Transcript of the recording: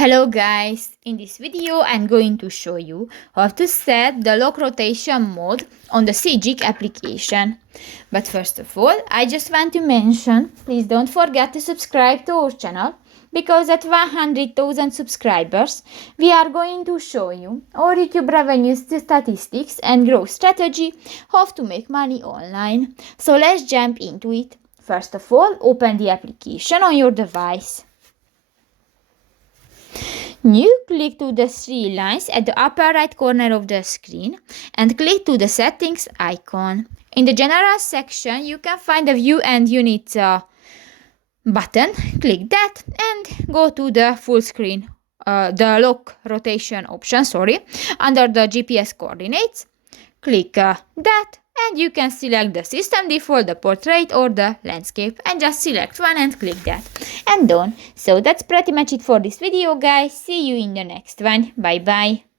Hello guys, in this video I'm going to show you how to set the lock rotation mode on the Sygic application. But first of all, I just want to mention, please don't forget to subscribe to our channel, because at 100,000 subscribers we are going to show you our YouTube revenue statistics and growth strategy, how to make money online. So let's jump into it. First of all, open the application on your device. You click to the three lines at the upper right corner of the screen and click to the settings icon. In the general section you can find the view and units button. Click that and go to the full screen, the lock rotation option, under the GPS coordinates. Click that and you can select the system default, the portrait or the landscape, and just select one and click that and done. So that's pretty much it for this video guys. See you in the next one. Bye bye.